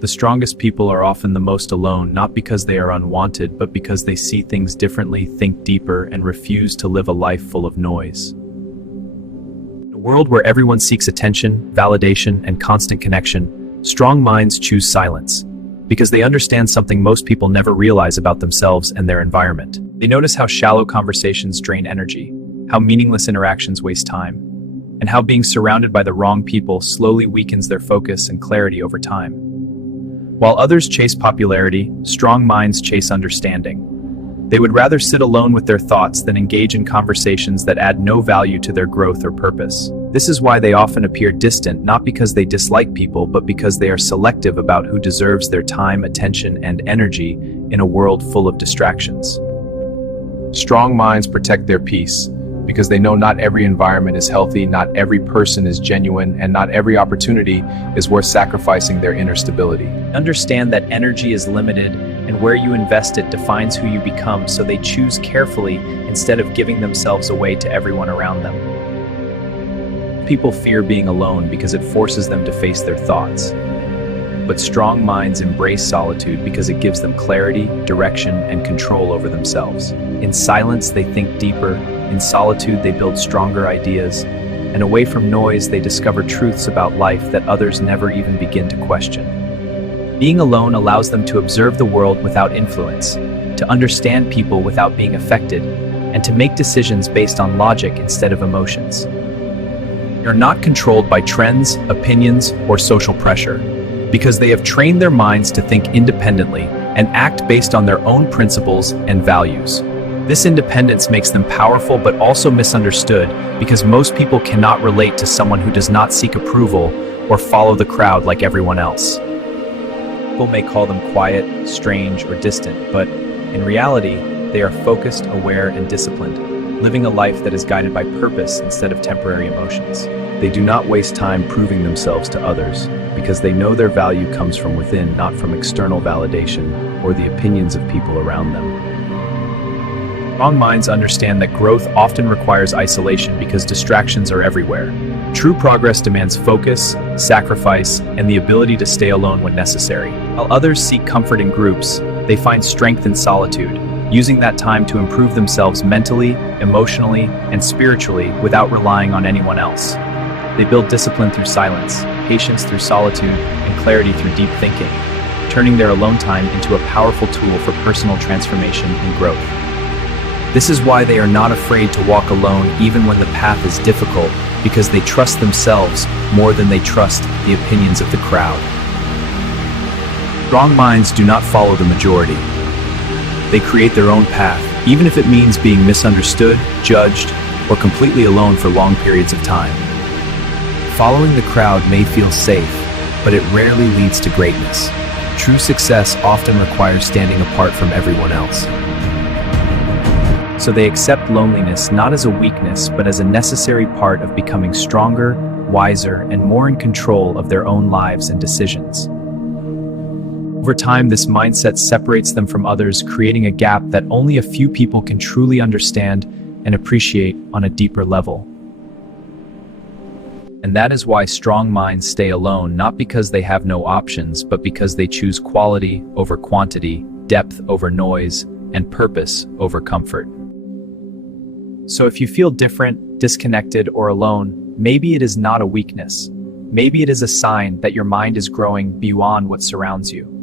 The strongest people are often the most alone, not because they are unwanted, but because they see things differently, think deeper, and refuse to live a life full of noise. In a world where everyone seeks attention, validation, and constant connection, strong minds choose silence, because they understand something most people never realize about themselves and their environment. They notice how shallow conversations drain energy, how meaningless interactions waste time, and how being surrounded by the wrong people slowly weakens their focus and clarity over time. While others chase popularity, strong minds chase understanding. They would rather sit alone with their thoughts than engage in conversations that add no value to their growth or purpose. This is why they often appear distant, not because they dislike people, but because they are selective about who deserves their time, attention, and energy in a world full of distractions. Strong minds protect their peace, because they know not every environment is healthy, not every person is genuine, and not every opportunity is worth sacrificing their inner stability. Understand that energy is limited, and where you invest it defines who you become, so they choose carefully instead of giving themselves away to everyone around them. People fear being alone because it forces them to face their thoughts. But strong minds embrace solitude because it gives them clarity, direction, and control over themselves. In silence, they think deeper. In solitude, they build stronger ideas. And away from noise, they discover truths about life that others never even begin to question. Being alone allows them to observe the world without influence, to understand people without being affected, and to make decisions based on logic instead of emotions. They are not controlled by trends, opinions, or social pressure, because they have trained their minds to think independently and act based on their own principles and values. This independence makes them powerful but also misunderstood, because most people cannot relate to someone who does not seek approval or follow the crowd like everyone else. People may call them quiet, strange, or distant, but in reality, they are focused, aware, and disciplined, living a life that is guided by purpose instead of temporary emotions. They do not waste time proving themselves to others, because they know their value comes from within, not from external validation or the opinions of people around them. Strong minds understand that growth often requires isolation because distractions are everywhere. True progress demands focus, sacrifice, and the ability to stay alone when necessary. While others seek comfort in groups, they find strength in solitude, using that time to improve themselves mentally, emotionally, and spiritually without relying on anyone else. They build discipline through silence, patience through solitude, and clarity through deep thinking, turning their alone time into a powerful tool for personal transformation and growth. This is why they are not afraid to walk alone even when the path is difficult, because they trust themselves more than they trust the opinions of the crowd. Strong minds do not follow the majority. They create their own path, even if it means being misunderstood, judged, or completely alone for long periods of time. Following the crowd may feel safe, but it rarely leads to greatness. True success often requires standing apart from everyone else. So they accept loneliness not as a weakness, but as a necessary part of becoming stronger, wiser, and more in control of their own lives and decisions. Over time, this mindset separates them from others, creating a gap that only a few people can truly understand and appreciate on a deeper level. And that is why strong minds stay alone, not because they have no options, but because they choose quality over quantity, depth over noise, and purpose over comfort. So if you feel different, disconnected, or alone, maybe it is not a weakness. Maybe it is a sign that your mind is growing beyond what surrounds you.